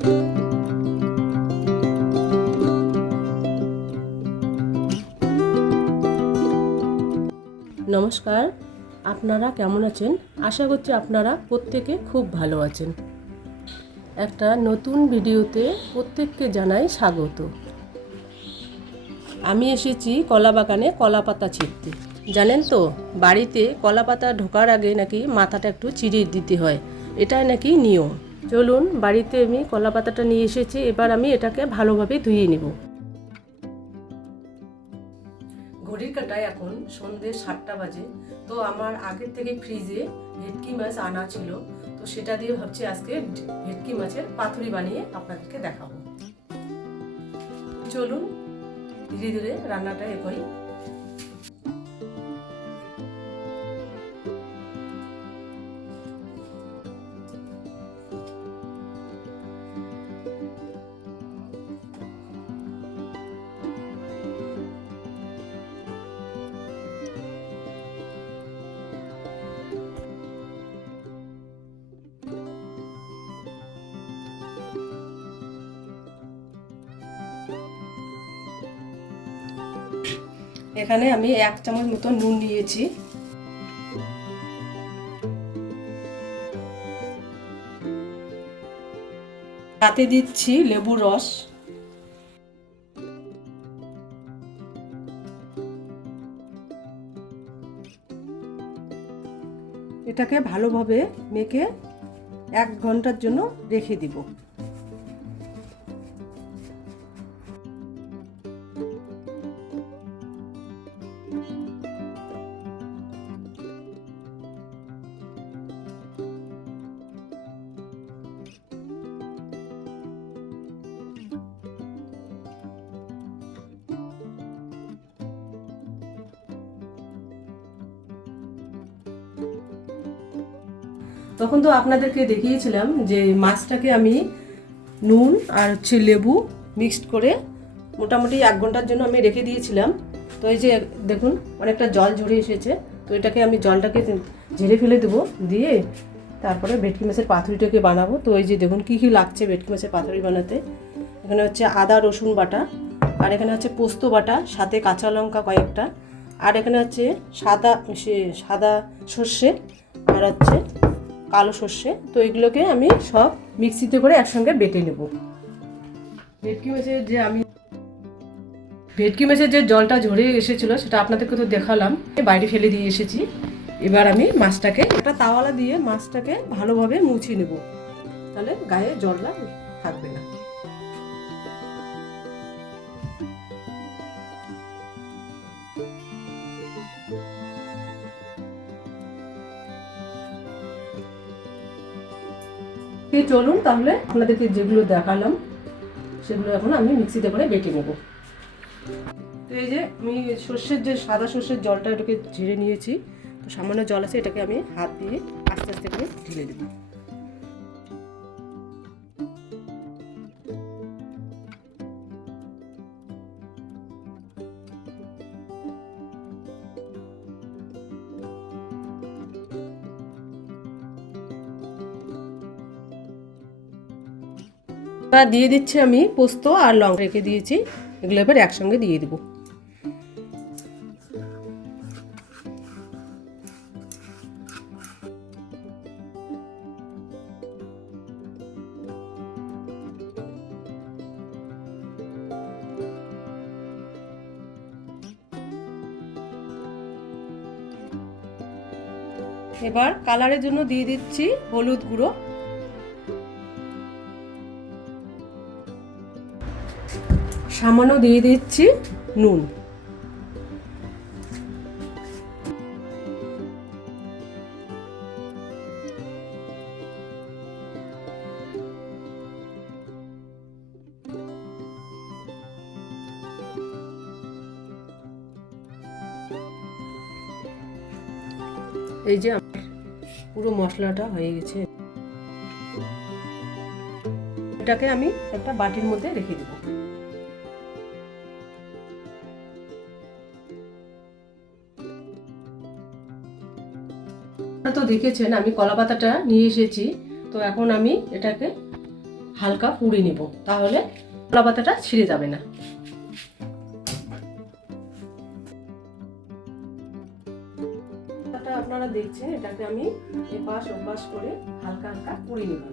নমস্কার, আপনারা কেমন আছেন? আশা করছি আপনারা প্রত্যেকে খুব ভালো আছেন। একটা নতুন ভিডিওতে প্রত্যেককে জানাই স্বাগত। আমি এসেছি কলা বাগানে কলা পাতা ছিঁড়তে। জানেন তো, বাড়িতে কলা পাতা ঢোকার আগে নাকি মাথাটা একটু চিড়ে দিতে হয়, এটাই নাকি নিয়ম। চলুন, বাড়িতে আমি কলা পাতাটা নিয়ে এসেছি, এবার আমি এটাকে ভালোভাবে ধুয়ে নেব। ঘড়ির কাঁটায় এখন সন্ধ্যে 7টা বাজে। তো আমার আগের থেকে ফ্রিজে ভেটকি মাছ আনা ছিল, তো সেটা দিয়ে ভাবছি আজকে ভেটকি মাছের পাতুরি বানিয়ে আপনাদেরকে দেখাবো। চলুন ধীরে ধীরে রান্নাটা এগোই। এখানে আমি 1 চামচ মতো নুন নিয়েছি। তাতে দিচ্ছি লেবুর রস। এটাকে ভালোভাবে মেখে 1 ঘন্টার জন্য রেখে দিব। তখন তো আপনাদেরকে দেখিয়েছিলাম যে মাছটাকে আমি নুন আর লেবু মিক্সড করে মোটামুটি 1 ঘন্টার জন্য আমি রেখে দিয়েছিলাম। তো এই যে দেখুন অনেকটা জল ঝরে এসেছে, তো এটাকে আমি জলটাকে ঝেড়ে ফেলে দেবো, দিয়ে তারপরে ভেটকি মাছের পাতুরিটাকে বানাবো। তো এই যে দেখুন কী কী লাগছে ভেটকি মাছের পাতুরি বানাতে। এখানে হচ্ছে আদা রসুন বাটা, আর এখানে হচ্ছে পোস্ত বাটা, সাথে কাঁচা লঙ্কা কয়েকটা, আর এখানে হচ্ছে সাদা সর্ষে, আর হচ্ছে কালো সর্ষে। তো এগুলোকে আমি সব মিক্সিতে করে একসঙ্গে বেটে নেব। ভেটকি মাছের যে জলটা ঝরে এসেছিলো সেটা আপনাদেরকে তো দেখালাম, বাইরে ফেলে দিয়ে এসেছি। এবার আমি মাছটাকে একটা তাওয়ালা দিয়ে মাছটাকে ভালোভাবে মুছে নেব, তাহলে গায়ে জলটা থাকবে না। চলুন তাহলে আপনাদেরকে যেগুলো দেখালাম সেগুলো এখন আমি মিক্সিতে করে বেটে নেব। তো এই যে আমি সাদা সর্ষের জলটা এটাকে ঝেড়ে নিয়েছি, তো সামান্য জল আছে, এটাকে আমি হাত দিয়ে আস্তে আস্তে করে ঢেলে দেব। দিয়ে দিচ্ছি আমি পোস্ত আর লঙ্কা রেখে দিয়েছি, এগুলো এবার একসঙ্গে দিয়ে দেবো। এবার কালারের জন্য দিয়ে দিচ্ছি হলুদ গুঁড়ো, সামান্য দিয়ে দিচ্ছি নুন। এই যে আমার পুরো মশলাটা হয়ে গেছে, এটাকে আমি একটা বাটির মধ্যে রেখে দেব। তো দেখেছেন আমি কলা পাতাটা নিয়ে এসেছি, তো এখন আমি এটাকে হালকা পুড়ে নেব, তাহলে কলা পাতাটা ছিঁড়ে যাবে না। আপনারা দেখছেন, এটাকে আমি এপাশ ওপাশ করে হালকা হালকা পুড়ে নেব।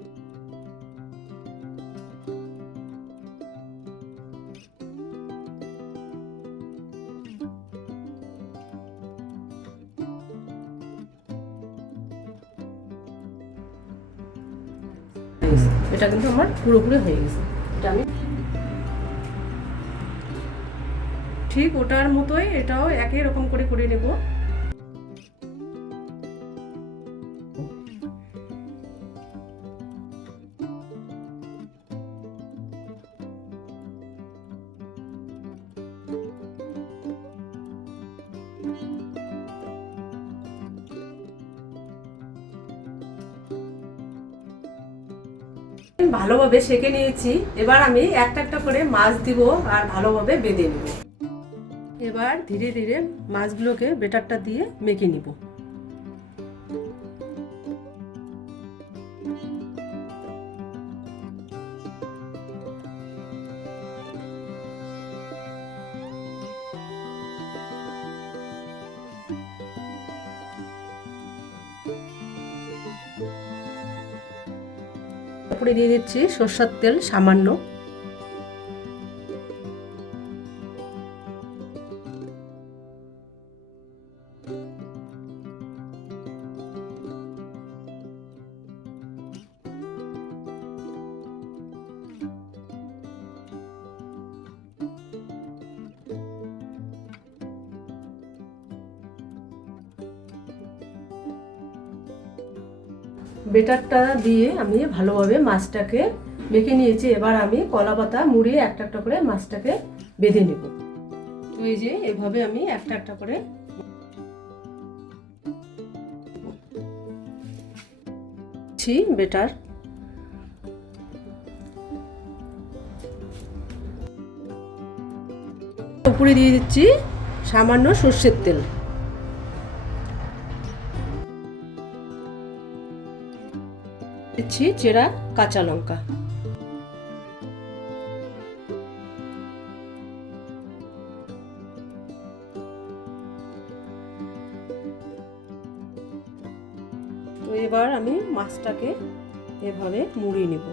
এটা কিন্তু আমার পুরোপুরি হয়ে গেছে। এটা আমি ঠিক ওটার মতোই এটাও একই রকম করে করে নেব। ভালোভাবে সেঁকে নিয়েছি। এবার আমি একটা একটা করে মাছ দিব আর ভালোভাবে বেঁধে নেব। এবার ধীরে ধীরে মাছগুলোকে বেটারটা দিয়ে মেখে নিব। তারপরে দিয়ে দিচ্ছি সরষের তেল সামান্য। বেটারটা দিয়ে আমি ভালোভাবে মাছটাকে মেখে নিয়েছি। এবার আমি কলা পাতা মুড়িয়ে একটা একটা করে মাছটাকে বেঁধে নেব। তো এই যে এভাবে আমি একটা একটা করে বেটার উপরে দিয়ে দিচ্ছি সামান্য সর্ষের তেল। দিচ্ছি চেরা কাঁচা লঙ্কা। তো এবার আমি মাছটাকে এভাবে মুড়িয়ে নেব।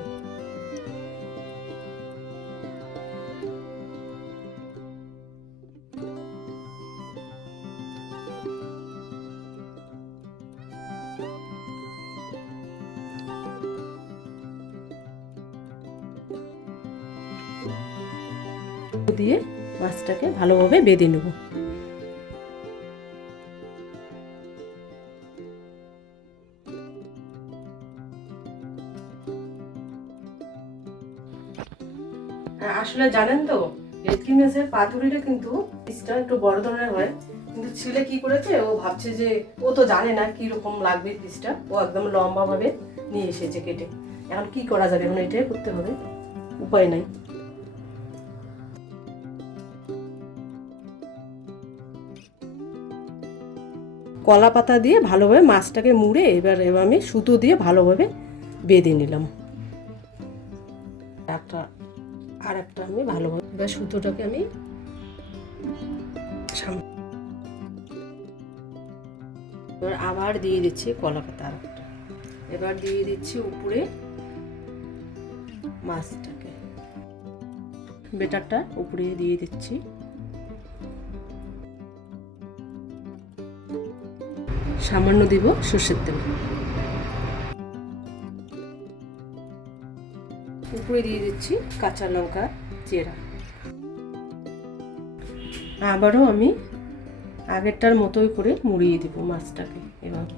দিয়ে মাছটাকে ভালোভাবে বেঁধে নেব। আসলে জানেন তো, ভেটকি মাছের পাতুরিটা কিন্তু পিসটা একটু বড় ধরনের হয়, কিন্তু ছেলে কি করেছে, ও ভাবছে যে ও তো জানে না কি রকম লাগবে পিসটা, ও একদম লম্বা ভাবে নিয়ে এসেছে কেটে। এখন কি করা যাবে, এখন এটাই করতে হবে, উপায় নাই। কলা পাতা দিয়ে ভালোভাবে মাছটাকে মুড়ে এবার আমি সুতো দিয়ে ভালোভাবে বেঁধে নিলাম। আর একটা আমি ভালোভাবে এবার সুতোটাকে আমি এবার আবার দিয়ে দিচ্ছি কলা পাতা আর একটা। এবার দিয়ে দিচ্ছি উপরে মাছটাকে, বেটারটা উপরে দিয়ে দিচ্ছি। সামান্য দিব সর্ষের তেল। উপরে দিয়ে দিচ্ছি কাঁচা লঙ্কা চেরা। আবারও আমি আগেরটার মতোই করে মুড়িয়ে দিব মাছটাকে। এভাবে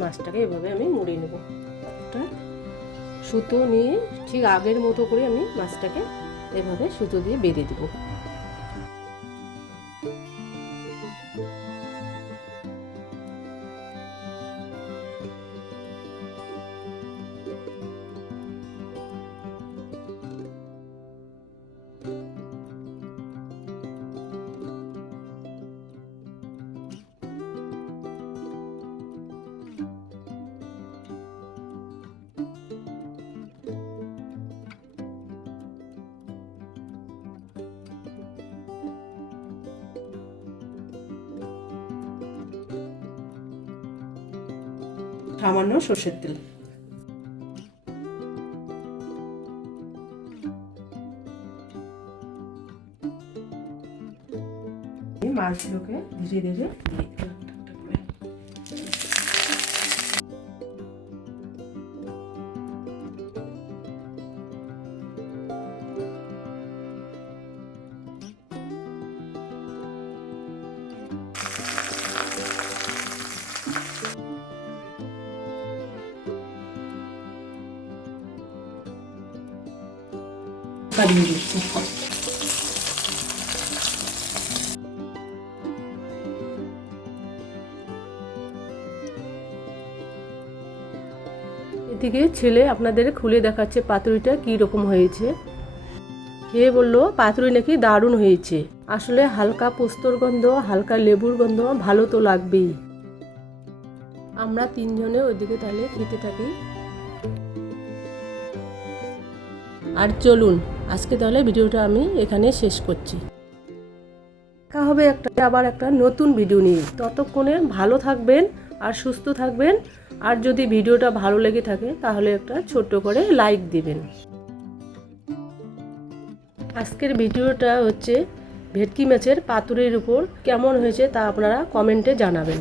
মাছটাকে এভাবে আমি মুড়িয়ে নেব। একটা সুতো নিয়ে ঠিক আগের মতো করে আমি মাছটাকে এভাবে সুতো দিয়ে বেঁধে দেব। সামান্য সর্ষের তেল। মাছগুলোকে ধীরে ধীরে দিয়ে দিলাম একটা করে। দিয়ে দিচ্ছি। এদিকে ছেলে আপনাদের খুলে দেখাচ্ছে পাতুরিটা কি রকম হয়েছে। খেয়ে বললো পাতুরি নাকি দারুণ হয়েছে। আসলে হালকা পোস্তর গন্ধ, হালকা লেবুর গন্ধ ভালো তো লাগবেই। আমরা তিনজনে ওইদিকে তাহলে খেতে থাকি। আর চলুন আজকে তাহলে ভিডিওটা আমি এখানে শেষ করছি। দেখা হবে আবার একটা নতুন ভিডিও নিয়ে। ততক্ষণে ভালো থাকবেন আর সুস্থ থাকবেন। আর যদি ভিডিওটা ভালো লেগে থাকে তাহলে একটা ছোট্ট করে লাইক দিবেন। আজকের ভিডিওটা হচ্ছে ভেটকি মাছের পাতুরির উপর কেমন হয়েছে তা আপনারা কমেন্টে জানাবেন।